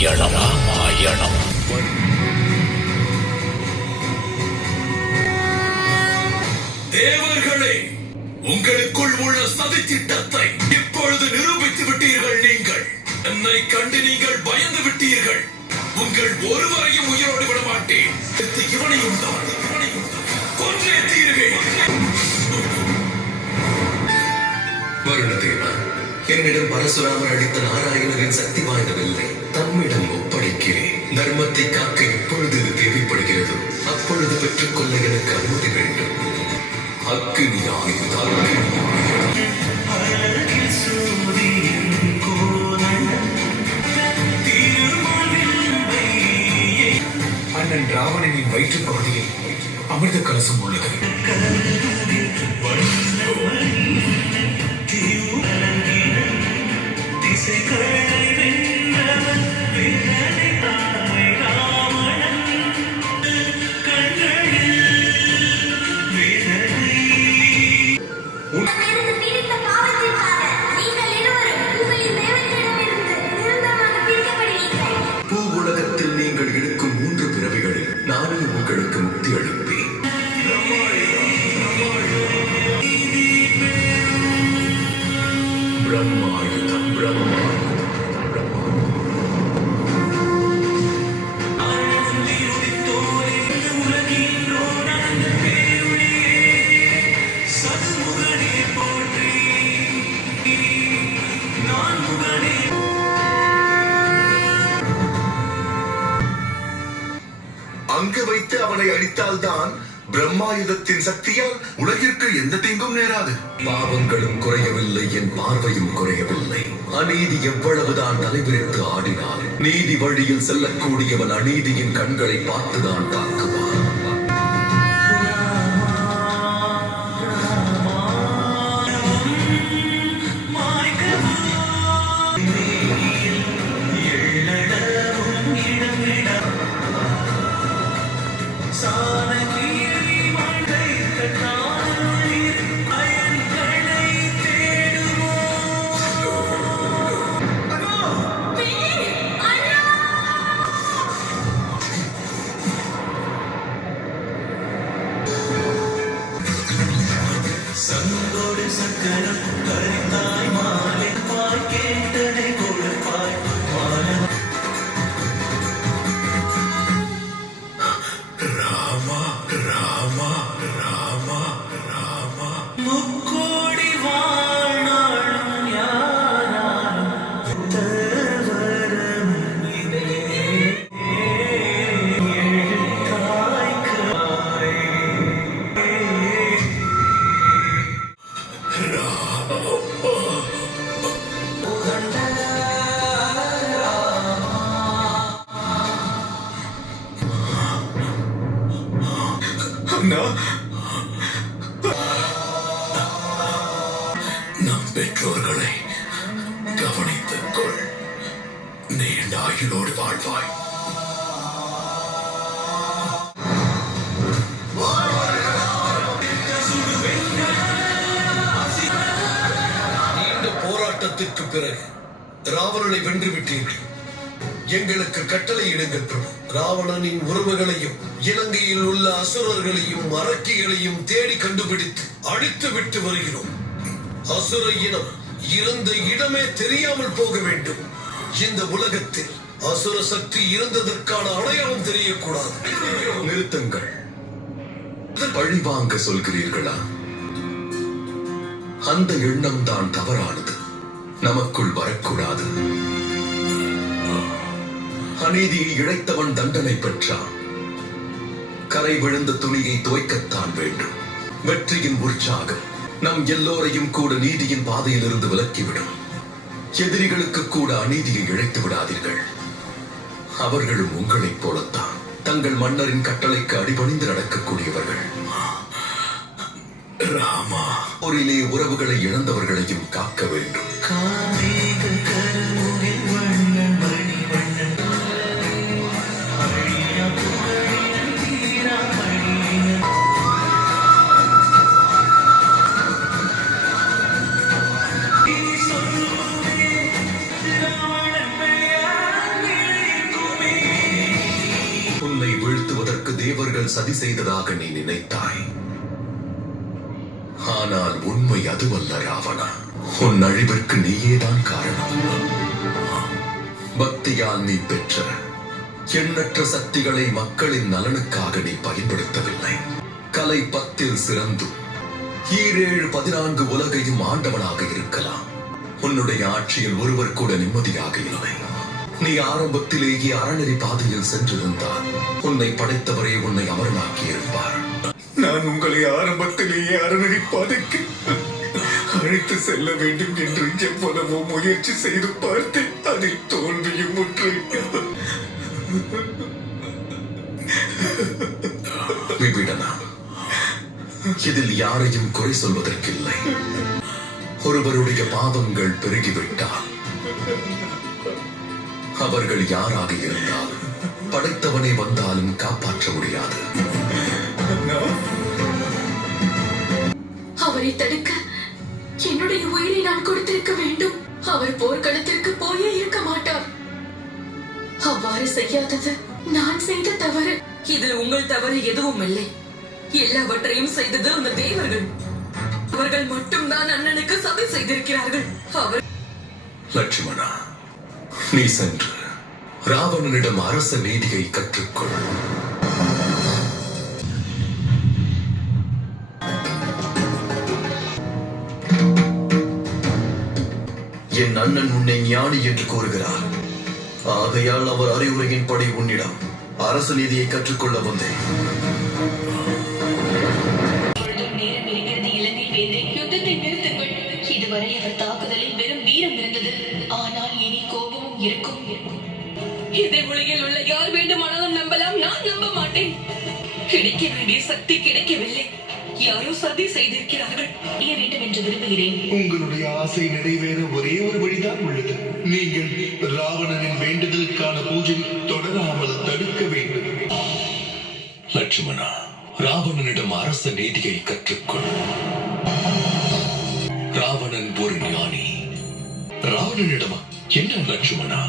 ராமாயணம். தேவர்களே, உங்களுக்குள் உள்ள சதி திட்டத்தை இப்பொழுது நிரூபித்து விட்டீர்கள். நீங்கள் என்னை கண்டு நீங்கள் பயந்து விட்டீர்கள். உங்கள் ஒருவரையும் உயிரோடு விட மாட்டேன். இவனையும் தான் கொன்றே தீருவேன். வருணதேவா, என்னிடம் பரசுராமர் அளித்த நாராயணரின் சக்தி வாய்ந்தவில்லை. தம்மிடம் ஒப்படைக்கிறேன். தர்மத்தை காக்க எப்பொழுது இது தேவைப்படுகிறது அப்பொழுது பெற்றுக்கொள்ள எனக்கு அனுமதி வேண்டும். அக்னி ஆயுதம். அண்ணன் ராவணனின் வயிற்று பகுதியில் அமிர்த கலசம் உள்ளது. பூவுலகத்தில் நீங்கள் எடுக்கும் 3 பிறவிகளில் நானே உங்களுக்கு முக்தி அளிப்பேன். பிரம்மாயுதம். அங்கு வைத்து அவனை அழித்தால்தான் பிரம்மாயுதத்தின் சக்தியால் உலகிற்கு எந்த தீங்கும் நேராது. பாவங்களும் குறையவில்லை, என் பார்வையும் குறையவில்லை. அநீதி எவ்வளவுதான் தலைவிரித்து ஆடினாலும் நீதி வழியில் செல்லக்கூடியவன் அநீதியின் கண்களை பார்த்துதான் தாக்குவான். சங்கோடு சக்கரம் கரித்தாய் மாலை பாய் கேட்டதை கொடுப்பாய். ராமா ராமா ராமா ராமா. முக்கோடி வாழ்நாளும் யாராலும் தவறும் இதே எழுத்தாய் காய். நம் பெற்றோர்களை கவனித்துக் கொள். நீண்ட ஆயுளோடு வாழ்வாய். நீண்ட போராட்டத்திற்கு பிறகு ராவணனை வென்று விட்டீர்கள். எங்களுக்கு கட்டளையிடுங்கள் பிரபு. ராவணனின் உறவுகளையும் இலங்கையில் உள்ள அசுரர்களையும் அரக்கிகளையும் தேடி கண்டுபிடித்து அழித்து விட்டு வருகிறோம். அசுர இனம் இருந்த இடமே தெரியாமல் போக வேண்டும். இந்த உலகத்தில் அசுர சக்தி இருந்ததற்கான அடையாளம் தெரியக்கூடாது. நிறுத்துங்கள். பழிவாங்க சொல்கிறீர்களா? அந்த எண்ணம் தான் தவறானது. நமக்குள் வரக்கூடாது. அநீதியை இழைத்தவன் தண்டனை பெற்றான். கரை விழுந்த துணியை துவைக்கத்தான் வேண்டும். வெற்றியின் உற்சாகம் நம் எல்லோரையும் கூட நீதியின் பாதையில் இருந்து விலக்கிவிடும். எதிரிகளுக்கு கூட அநீதியை இழைத்து விடாதீர்கள். அவர்களும் உங்களைப் போலத்தான் தங்கள் மன்னரின் கட்டளைக்கு அடிபணிந்து நடக்கக்கூடியவர்கள். ராமா, போரிலே உறவுகளை இழந்தவர்களையும் காக்க வேண்டும். தேவர்கள் சதி செய்ததாக நீ நினைத்தாய். ஆனால் உண்மை அதுவல்ல ராவணா. உன் அழிவிற்கு நீயேதான் காரணம். பக்தியால் நீ பெற்ற எண்ணற்ற சக்திகளை மக்களின் நலனுக்காக நீ பயன்படுத்தவில்லை. கலை 10 சிறந்தும் 14 உலகையும் ஆண்டவனாக இருக்கலாம். உன்னுடைய ஆட்சியில் ஒருவர் கூட நிம்மதியாக இல்லை. நீ ஆரம்பத்திலேயே அறநெறி பாதையில் சென்றிருந்தால் உன்னை படைத்தவரே உன்னை அமரனாக்கி இருப்பார். நான் உங்களை ஆரம்பத்திலேயே அறநெறி பாதைக்கு அழைத்து செல்ல வேண்டும் என்று எவ்வளவோ முயற்சி செய்து பார்த்தேன். அதில் தோல்வியும் ஒன்று. விபிடனா, இதில் யாரையும் குறை சொல்வதற்கில்லை. ஒருவருடைய பாவங்கள் பெருகிவிட்டால் அவர்கள் யாராக இருந்தாலும் படைத்தவனே வந்தாலும் காப்பாற்ற முடியாது. அவரை தடுக்க என்னுடைய உயிரை நான் கொடுத்திருக்க வேண்டும். அவர் போர்க்களத்திற்கு போயே இருக்க மாட்டார். அவ்வாறு செய்யாதது நான் செய்த தவறு. இதில் உங்கள் தவறு எதுவும் இல்லை. எல்லாவற்றையும் செய்தது அந்த தேவர்கள். அவர்கள் மட்டும்தான் அண்ணனுக்கு சபை செய்திருக்கிறார்கள். அவர் லட்சுமணா, நீ சென்று ராவணனிடம் அரச நீதியை கற்றுக்கொள். என் அண்ணன் உன்னை ஞானி என்று கூறுகிறார். ஆகையால் அவர் அறிவுரையின்படி உன்னிடம் அரச நீதியை கற்றுக்கொள்ள வந்தேன். நேரம் இருக்கிறது இலங்கை வேந்தே, யுத்தத்தை நிறுத்துங்கள். இதுவரை அவர் தாக்குதலில் வெறும் வீரம் இருந்தது. ஆனால் இனி கோபமும் இருக்கும். இதே உலகில் உள்ள யார் வேண்டுமானாலும் நம்பலாம். நான் நம்ப மாட்டேன். கிடைக்க வேண்டிய சக்தி கிடைக்கவில்லை. யாரோ சதி செய்திருக்கிறார்கள். செய்ய வேண்டும் என்று விரும்புகிறேன். உங்களுடைய ஆசை நிறைவேற ஒரே ஒரு வழிதான் உள்ளது. நீங்கள் ராவணனின் வேண்டுதலுக்கான பூஜை தொடராமல் தடுக்க வேண்டும். லட்சுமணா, ராவணனிடம் அரச நீதியை கற்றுக்கொள். ராவணன் ஒரு ஞானி. ராவணனிடம் என்ன லட்சுமணா?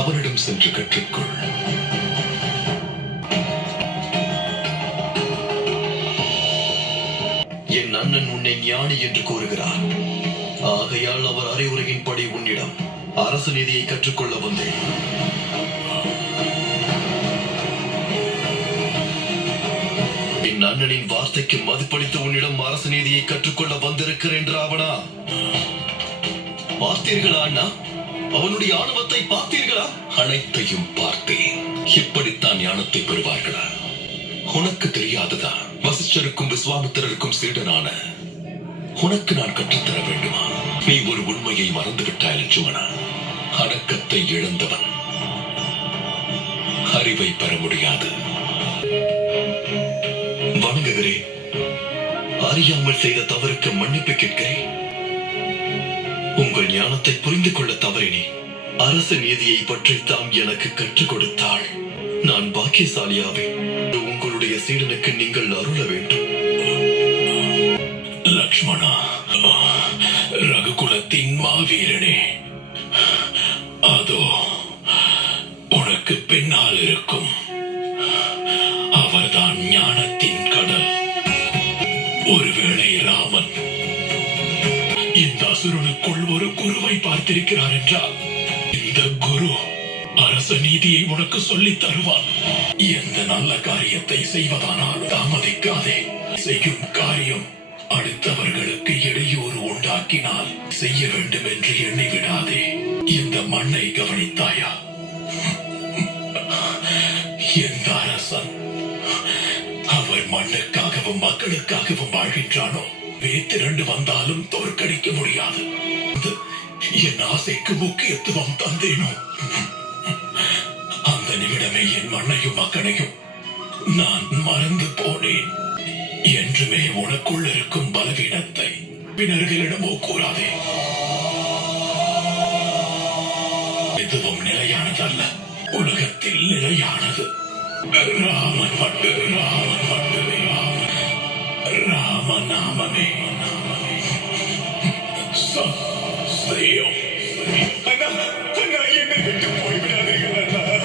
அவனிடம் சென்று கற்றுக்கொள். என் அண்ணன் உன்னை ஞானி என்று கூறுகிறார். ஆகையால் அவர் அறிவுரையின்படி உன்னிடம் அரச நீதியை கற்றுக்கொள்ள வந்தேன். என் அண்ணனின் வார்த்தைக்கு மதிப்பளித்து உன்னிடம் அரச நீதியை கற்றுக்கொள்ள வந்திருக்கிறேன் ராவணா. பார்த்தீர்களா அண்ணா? அவனுடைய ஆணவத்தை பார்த்தீர்களா? அனைத்தையும் பார்த்தேன். இப்படித்தான் ஞானத்தை பெறுவார்களா? உனக்கு தெரியாததா? வசிஷ்டருக்கும் விஸ்வாமித்திரருக்கும் சீடனான உனக்கு நான் கற்றுத்தர வேண்டுமா? நீ ஒரு உண்மையை மறந்துவிட்டாய் லட்சுமணா. அடக்கத்தை இழந்தவன் அறிவை பெற முடியாது. வணங்குகிறேன். அறியாமல் செய்த தவறுக்கு மன்னிப்பு கேட்கிறேன். உங்கள் ஞானத்தை புரிந்து கொள்ள தவறினேன். அரச நீதியை பற்றி தாம் எனக்கு கற்றுக் கொடுத்தாள். நான் பாக்கியசாலியாவேன். உங்களுடைய சீடனுக்கு நீங்கள் அருள வேண்டும். லக்ஷ்மணா, ரகுகுலத்தின் மாவீரனே, அதோ உனக்கு பின்னால் இருக்கும் அவர்தான் ஞானத்தின் கடல். ஒருவேளை ராமன் இந்த அசுரனுக்குள் ஒரு குருவை பார்த்திருக்கிறார் என்றால் இந்த குரு அரச நீதியை உனக்கு சொல்லித் தருவான். எந்த நல்ல காரியத்தை செய்வதானால் தாமதிக்காதே. செய்யும் காரியம் அடுத்தவர்களுக்கு இடையூறு உண்டாக்கினால் செய்ய வேண்டும் என்று எண்ணி விடாதே. இந்த மண்ணை கவனித்தாயா? எந்த அரசன் அவர் மண்ணுக்காகவும் மக்களுக்காகவும் வாழ்கின்றானோ திரண்டு வந்தாலும் தோற்கடிக்க முடியாது. என் ஆசைக்கு முக்கியத்துவம் தந்தேனோ அந்த நிமிடமே என் மண்ணையும் மக்களையும் நான் மறந்து போனேன். என்றுமே உனக்குள் இருக்கும் பலவீனத்தை பிறர்களிடமோ கூறாதே. எதுவும் நிலையானதல்ல. உலகத்தில் நிலையானது ராமன் மட்டுமே. ராமநாமமே. சத்தியம். அண்ணா, அண்ணா, என்னை விட்டு போய்விடாதீர்கள் அண்ணா.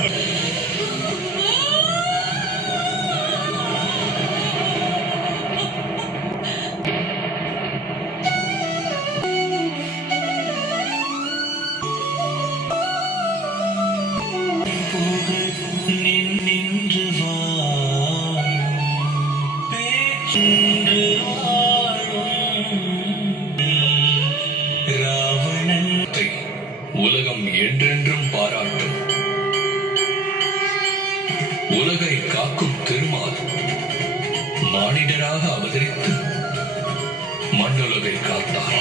உலகம் என்றென்றும் பாராட்டும். உலகை காக்கும் திருமால் மானிடராக அவதரித்து மண்ணுலகை காத்தார்.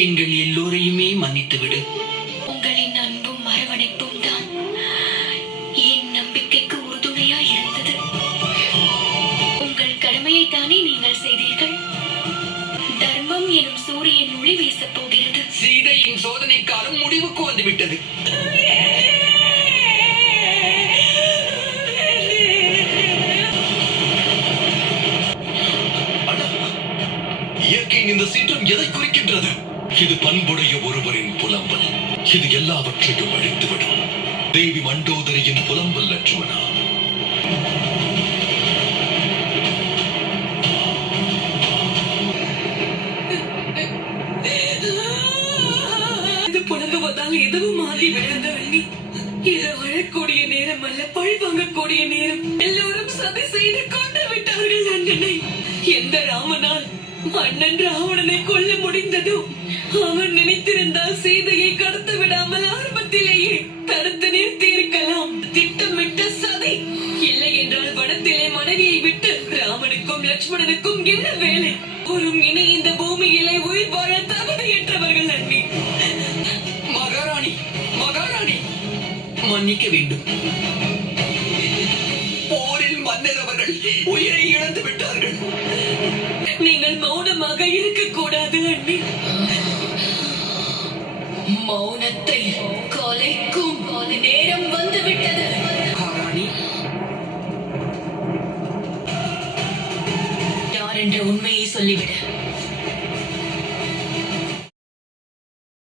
எங்கள் எல்லோரையுமே மன்னித்துவிடு. உங்களின் அன்பும் அரவணைப்பும் தான் என் நம்பிக்கைக்கு உறுதுணையாய் இருந்தது. உங்கள் கடமையை தானே நீங்கள் செய்தீர்கள். தர்மம் எனும் சூரியன் ஒளி வீசப் போகிறது. சீதையின் சோதனை காலம் முடிவுக்கு வந்துவிட்டது. இயற்கையின் இந்த சீற்றம் எதை குறிக்கின்றது? இது பண்புடைய ஒருவரின் புலம்பல். இது எல்லாவற்றையும் அழித்துவிடும். தேவி மண்டோதரியின் புலம்பல் லட்சுமணா. இது புலங்குவதால் எதுவும் ஆகி விழுந்த அண்ணி. இது அழக்கூடிய நேரம் அல்ல, பழி வாங்கக்கூடிய நேரம். எல்லோரும் சதி செய்து கொண்டு விட்டார்கள் அண்ணனை. எந்த ராமனால் அண்ணன் ராவணனை கொல்ல முடிந்ததோ அவன் நினைத்திருந்தால் சீதையை கடத்த விடாமல் ஆரம்பத்திலேயே தடுத்து நிறுத்தி இருக்கலாம். திட்டமிட்ட சதி. இல்லை என்றால் வனத்திலே மனைவியை விட்டு ராமனுக்கும் லட்சுமணனுக்கும் என்ன வேலை? ஒரு இணை இந்த பூமியிலே உயிர் வாழ தகுதியற்றவர்கள் அண்ணி. மகாராணி, மகாராணி, மன்னிக்க வேண்டும். போரில் மன்னர் அவர்கள் உயிரை இழந்து விட்டார்கள். நீங்கள் மௌனமாக இருக்க கூடாது அண்ணி. மௌனத்தை கொலைக்கும் நேரம் வந்துவிட்டது. மகாராணி, யார் என்ற உண்மையை சொல்லிவிடு.